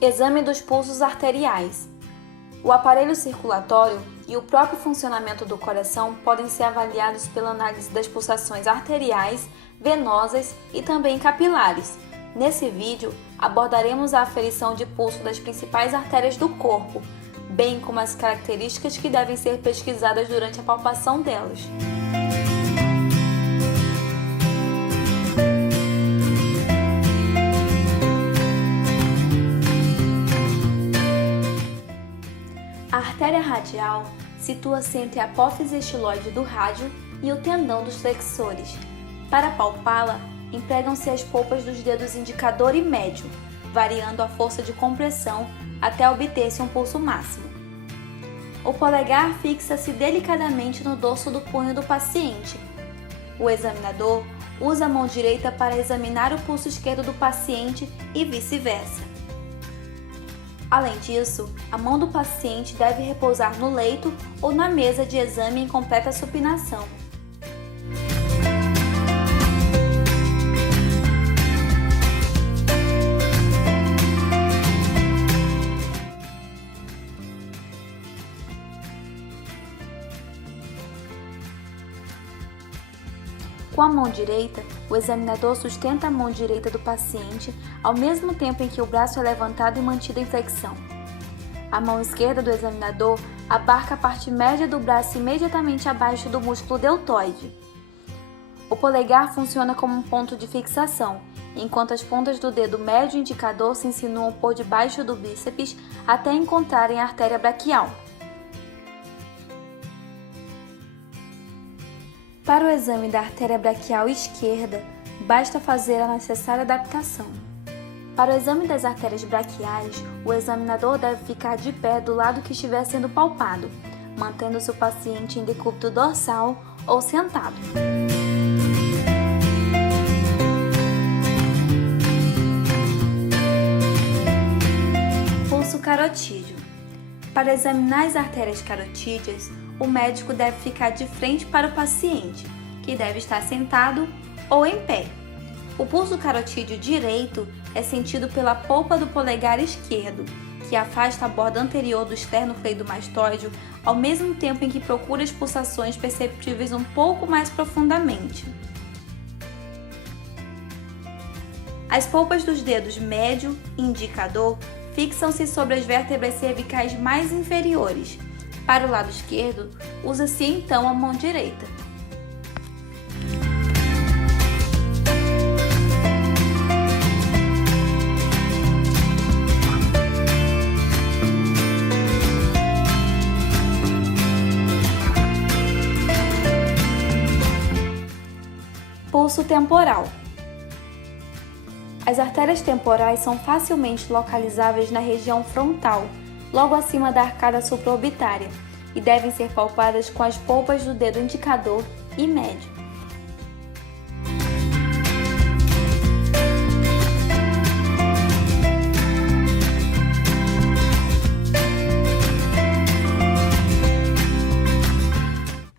Exame dos pulsos arteriais. O aparelho circulatório e o próprio funcionamento do coração podem ser avaliados pela análise das pulsações arteriais, venosas e também capilares. Nesse vídeo, abordaremos a aferição de pulso das principais artérias do corpo, bem como as características que devem ser pesquisadas durante a palpação delas. A artéria radial situa-se entre a apófise estiloide do rádio e o tendão dos flexores. Para palpá-la, empregam-se as polpas dos dedos indicador e médio, variando a força de compressão até obter-se um pulso máximo. O polegar fixa-se delicadamente no dorso do punho do paciente. O examinador usa a mão direita para examinar o pulso esquerdo do paciente e vice-versa. Além disso, a mão do paciente deve repousar no leito ou na mesa de exame em completa supinação. Com a mão direita, o examinador sustenta a mão direita do paciente ao mesmo tempo em que o braço é levantado e mantido em flexão. A mão esquerda do examinador abarca a parte média do braço imediatamente abaixo do músculo deltoide. O polegar funciona como um ponto de fixação, enquanto as pontas do dedo médio e indicador se insinuam por debaixo do bíceps até encontrarem a artéria braquial. Para o exame da artéria braquial esquerda, basta fazer a necessária adaptação. Para o exame das artérias braquiais, o examinador deve ficar de pé do lado que estiver sendo palpado, mantendo-se o paciente em decúbito dorsal ou sentado. Pulso carotídeo. Para examinar as artérias carotídeas, o médico deve ficar de frente para o paciente, que deve estar sentado ou em pé. O pulso carotídeo direito é sentido pela polpa do polegar esquerdo, que afasta a borda anterior do esternocleidomastoide ao mesmo tempo em que procura as pulsações perceptíveis um pouco mais profundamente. As polpas dos dedos médio e indicador fixam-se sobre as vértebras cervicais mais inferiores. Para o lado esquerdo, usa-se então a mão direita. Pulso temporal. As artérias temporais são facilmente localizáveis na região frontal, logo acima da arcada supraorbitária, e devem ser palpadas com as polpas do dedo indicador e médio.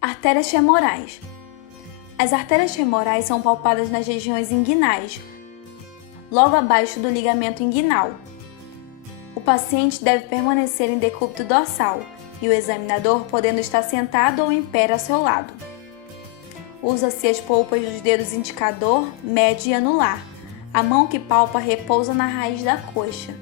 Artérias femorais. As artérias femorais são palpadas nas regiões inguinais, logo abaixo do ligamento inguinal. O paciente deve permanecer em decúbito dorsal e o examinador podendo estar sentado ou em pé ao seu lado. Usa-se as polpas dos dedos indicador, médio e anular. A mão que palpa repousa na raiz da coxa.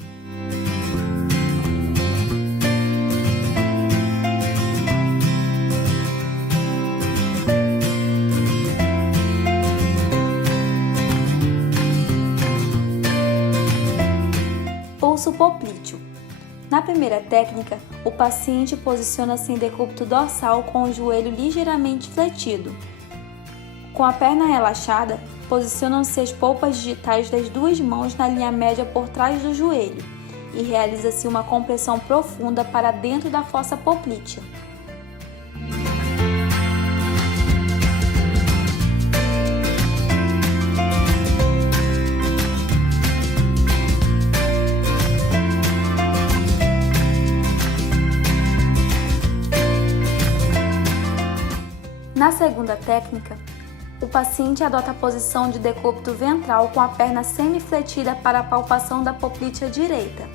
Pulso poplíteo. Na primeira técnica, o paciente posiciona-se em decúbito dorsal com o joelho ligeiramente fletido. Com a perna relaxada, posicionam-se as polpas digitais das duas mãos na linha média por trás do joelho e realiza-se uma compressão profunda para dentro da fossa poplítea. Na segunda técnica, o paciente adota a posição de decúbito ventral com a perna semifletida para a palpação da poplítea direita.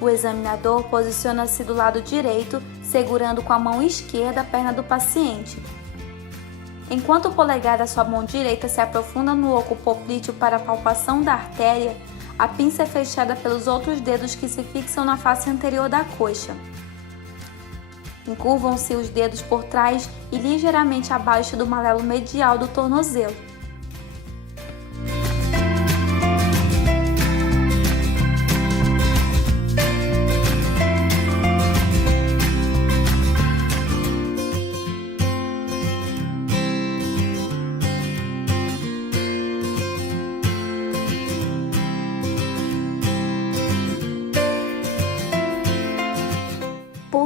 O examinador posiciona-se do lado direito, segurando com a mão esquerda a perna do paciente. Enquanto o polegar da sua mão direita se aprofunda no oco poplíteo para a palpação da artéria, a pinça é fechada pelos outros dedos que se fixam na face anterior da coxa. Encurvam-se os dedos por trás e ligeiramente abaixo do malelo medial do tornozelo.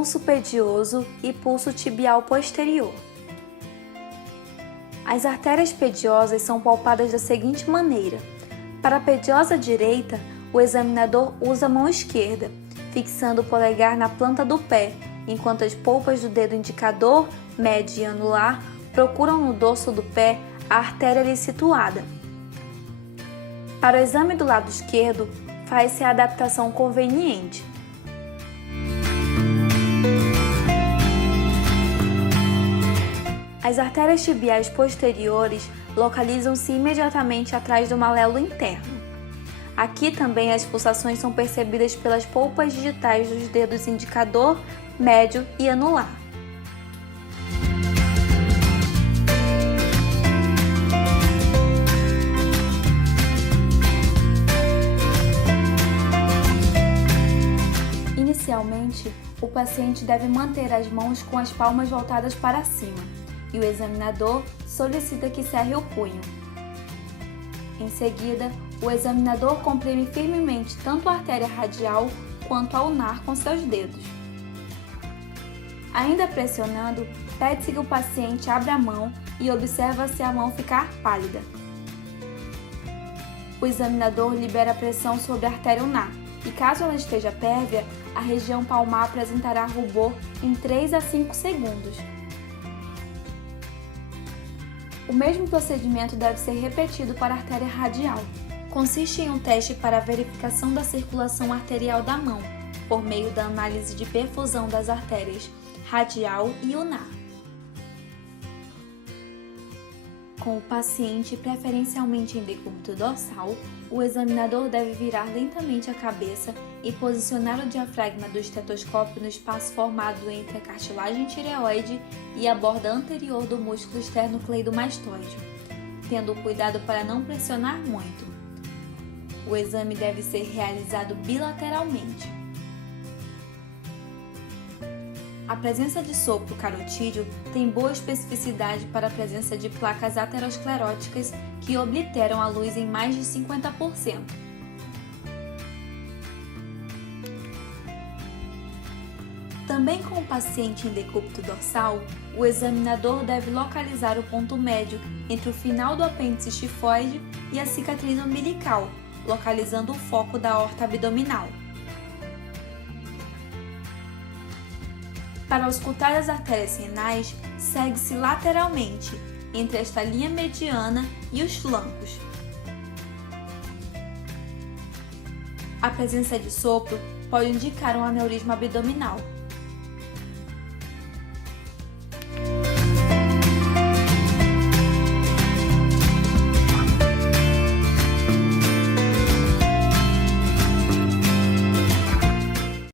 Pulso pedioso e pulso tibial posterior. As artérias pediosas são palpadas da seguinte maneira. Para a pediosa direita, o examinador usa a mão esquerda, fixando o polegar na planta do pé, enquanto as polpas do dedo indicador, médio e anular procuram no dorso do pé a artéria ali situada. Para o exame do lado esquerdo, faz-se a adaptação conveniente. As artérias tibiais posteriores localizam-se imediatamente atrás do malelo interno. Aqui também as pulsações são percebidas pelas polpas digitais dos dedos indicador, médio e anular. Inicialmente, o paciente deve manter as mãos com as palmas voltadas para cima e o examinador solicita que cerre o punho. Em seguida, o examinador comprime firmemente tanto a artéria radial quanto a ulnar com seus dedos. Ainda pressionando, pede-se que o paciente abra a mão e observa se a mão ficar pálida. O examinador libera a pressão sobre a artéria ulnar e, caso ela esteja pérvia, a região palmar apresentará rubor em 3 a 5 segundos. O mesmo procedimento deve ser repetido para a artéria radial. Consiste em um teste para a verificação da circulação arterial da mão, por meio da análise de perfusão das artérias radial e ulnar. Com o paciente preferencialmente em decúbito dorsal, o examinador deve virar lentamente a cabeça e posicionar o diafragma do estetoscópio no espaço formado entre a cartilagem tireoide e a borda anterior do músculo esternocleidomastoide, tendo cuidado para não pressionar muito. O exame deve ser realizado bilateralmente. A presença de sopro carotídeo tem boa especificidade para a presença de placas ateroscleróticas que obliteram a luz em mais de 50%. Também com o paciente em decúbito dorsal, o examinador deve localizar o ponto médio entre o final do apêndice xifoide e a cicatriz umbilical, localizando o foco da aorta abdominal. Para auscultar as artérias renais, segue-se lateralmente, entre esta linha mediana e os flancos. A presença de sopro pode indicar um aneurisma abdominal.